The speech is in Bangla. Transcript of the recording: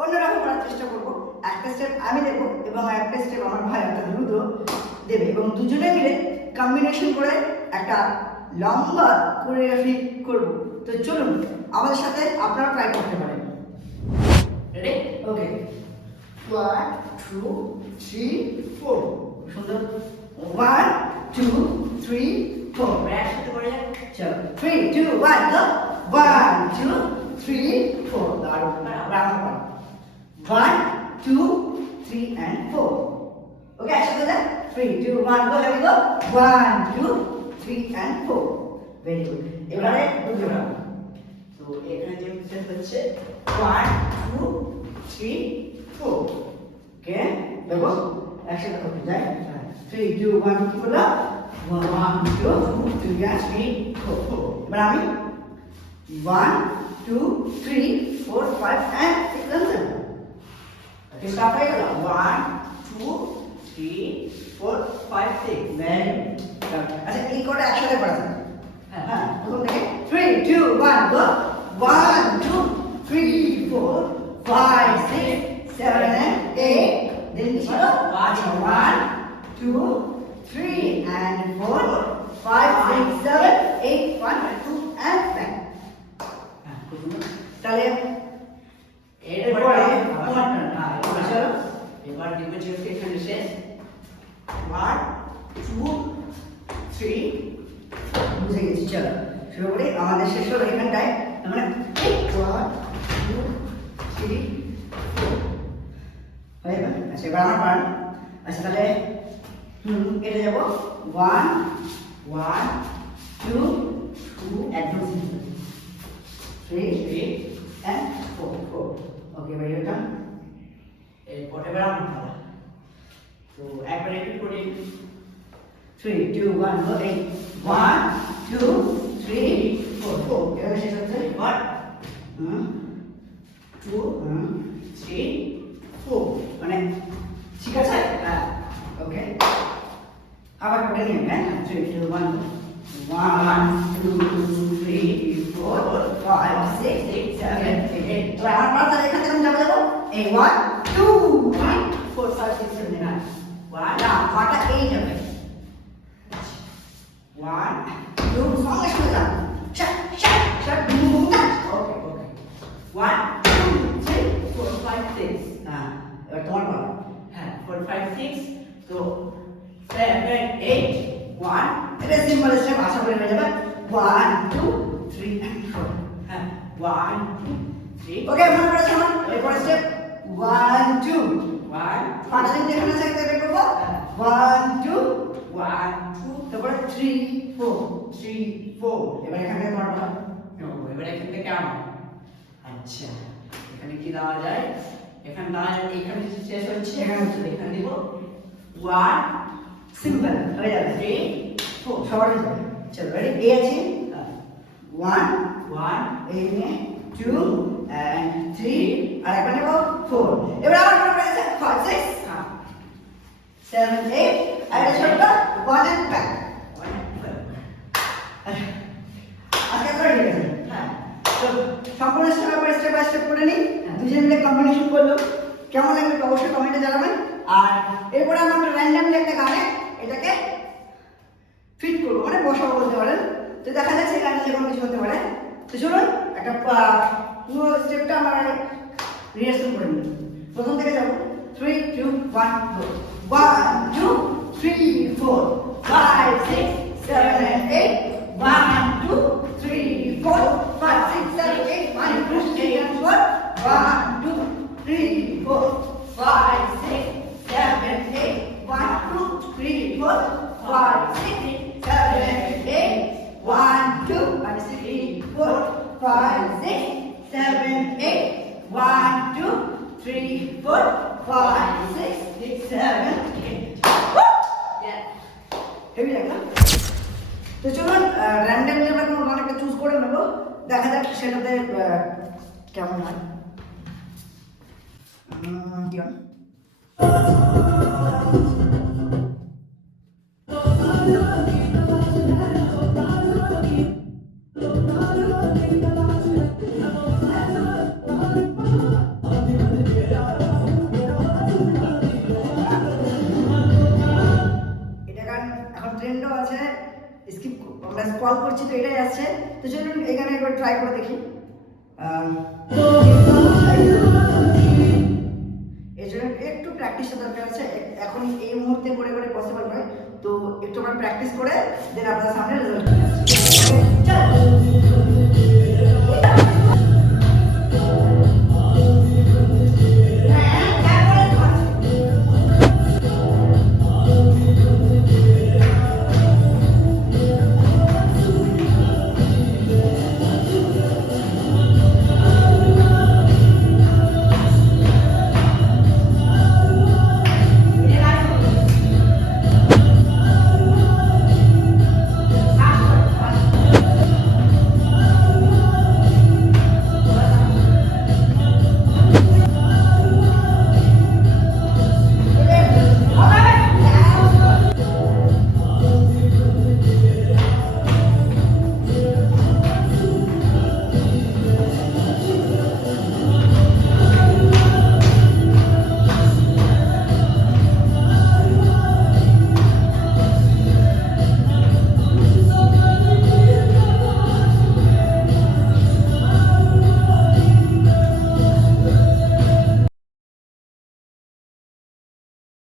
অন্যরকম করার চেষ্টা করবো। একটা স্টেপ আমি দেবো এবং একটা স্টেপ আমার ভাই অর্থাৎ রুদ্র দেবে এবং দুজনে মিলে কম্বিনেশন করে একটা লম্বা কোরিওগ্রাফি করব। তো চলুন আমাদের সাথে আপনারা ট্রাই করতে পারেন। রেডি? ওকে, 1 2 3 4। সুন্দর। 1 2 3 4। একসাথে করে যান। চলো 3 2 1 গো। 1 2 3 4। দারুণ। আবার 1 2 3 and 4। ওকে, একসাথে যান। 3 2 1 গো। here we go। 1 2 3 and 4। Very good. এবারে দুটো। তো এখানে যে সেট হচ্ছে 1 2 3 4। ওকে, দেখো একসাথে করতে যাই। 3 2 1 কি বললাম? 1 2 3 3 4। এবার আমি 1 2 3 4 5 and 6 and 7। ওকে, স্টপ হয়ে গেল। 1 2 3 4 5 6। Very good. আচ্ছা, এই কোডটা একসাথে করা যায়। হ্যাঁ, প্রথম থেকে 3 2 1 গো। 1 2 3 4 5 6 7 and 8। Then zero, 1 2 3 and 4 5 6 7 8 1 2 and 9। তাহলে এরপরে আমার টার্ন। হ্যাঁ, চলো এবার দেখবে যে এখানে শেষ। 1 2 3 বুঝে গেছি। চলো শুরু করি। আমাদের শেষ হলো এখানটায়, মানে 1 2 3 4 হয়ে গেল। আচ্ছা, এবার আমার পার্ট। আচ্ছা, তাহলে এটা যাবো 1 1 2 2 একদম 3 3 and 4 4। ওকে, এবার এটা এরপর এবার আমার পার্ট। তো একবার রিপিট করি। 3 2 1 গো। 1 2 3 4 4। এবার শেষ হচ্ছে 1 2 3 4। মানে ঠিক আছে? হ্যাঁ, ওকে। আবার করে নিন। হ্যাঁ, 3 2 1 1 2 3 4 5 6 7 8। তো আমার পাতা এখান থেকে যাবে যাবো এই 1 2 3 4 5 6 7 8। 1 না, পাতা এই যাবে। 1 2 সঙ্গে সঙ্গে যান। শাট শাট শাট বুম না। ওকে ওকে। 1 2 3 4 5 6। হ্যাঁ, এবার তোমার পালা। হ্যাঁ, 4 5 6। তো 7 8 1। এটা সিম্পল স্টেপ, আশা করি হয়ে যাবে। 1 2 3 and 4। হ্যাঁ, 1 2 3। ওকে, মনে পড়েছে আমার? এরপর স্টেপ 1 2 1। পাটা দিন দেখুন আছে একটা বের করব। 1 2 1 2। তারপর 3 4 3 4। এবার এখান থেকে তোমার পালা। এবার এখান থেকে আমার। আচ্ছা, এখানে কি দেওয়া যায়? এখানে দেওয়া যায়, এখানে শেষ হচ্ছে, এখানে দিব 1। সিম্পল হয়ে যাবে। 3 4 সবার হয়ে যাবে। চলো রেডি? এ আছে 1 1 এখানে 2 and 3 আর এখানে নেব 4। এবার আবার মনে পড়েছে 5 6 7 8 আর এটা ছোট 1 and back। আজকে করে নিয়ে হ্যাঁ। তো সম্পূর্ণ স্টেপ বাই স্টেপ করে নিই। দুজনে মিলে কম্বিনেশন করলো। কেমন লাগলো অবশ্যই কমেন্টে জানাবেন। আর এরপরে আমরা র্যান্ডমলি একটা গানে এটাকে ফিট করবো, মানে বসাবো বলতে পারেন। তো দেখা যাচ্ছে গানটা যে কোনো কিছু হতে পারে। তো চলুন একটা পুরো স্টেপটা আমরা রিহার্সাল করে নিই। প্রথম থেকে যাবো 3 2 1 go। 1 2 3 4 5 6 7 8 1 2 3 4 5 6 7 8 1 2 3 and 4 1 2 3 4 5 6 7 8 1 2 3 4 5 6 7 8 1 2 3 4 5 6 7 8 1 2 3 4 5 6 7 8। হেভি লাগলো। তো চলুন র্যান্ডমলি আমরা কোনো গান একটা চুজ করে নেব, দেখা যাক সেটাতে কেমন হয়। কি গান? আমরা স্ক্রল করছি তো এটাই আসছে। তো চলুন এখানে একবার ট্রাই করে দেখি। এই জন্য একটু প্র্যাকটিসের দরকার আছে, এখন এই মুহূর্তে করে করে পসিবল নয়, তো একটু আমরা প্র্যাকটিস করে দেন আপনার সামনে রেজাল্ট।